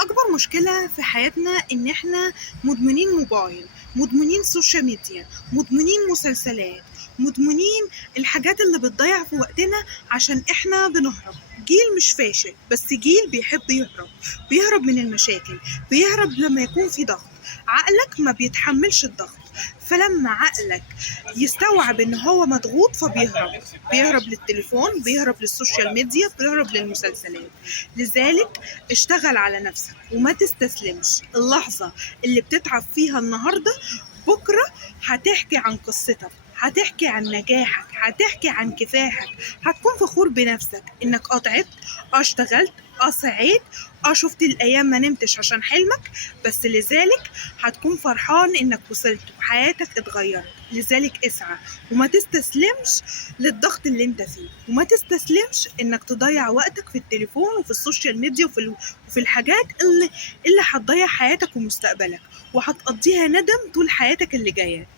أكبر مشكلة في حياتنا إن إحنا مدمنين موبايل، مدمنين سوشيال ميديا، مدمنين مسلسلات، مدمنين الحاجات اللي بتضيع في وقتنا عشان إحنا بنهرب. جيل مش فاشل، بس جيل بيحب بيهرب من المشاكل، بيهرب لما يكون في ضغط. عقلك ما بيتحملش الضغط، فلما عقلك يستوعب ان هو مضغوط بيهرب للتليفون، بيهرب للسوشيال ميديا، بيهرب للمسلسلات. لذلك اشتغل على نفسك وما تستسلمش. اللحظة اللي بتتعب فيها النهاردة بكرة هتحكي عن قصتك، هتحكي عن نجاحك، هتحكي عن كفاحك. هتكون فخور بنفسك انك تعبت، اشتغلت، سعيت، شفت الايام ما نمتش عشان حلمك. بس لذلك هتكون فرحان انك وصلت وحياتك اتغيرت. لذلك اسعى وما تستسلمش للضغط اللي انت فيه، وما تستسلمش انك تضيع وقتك في التليفون وفي السوشيال ميديا وفي الحاجات اللي هتضيع حياتك ومستقبلك، وهتقضيها ندم طول حياتك اللي جايه.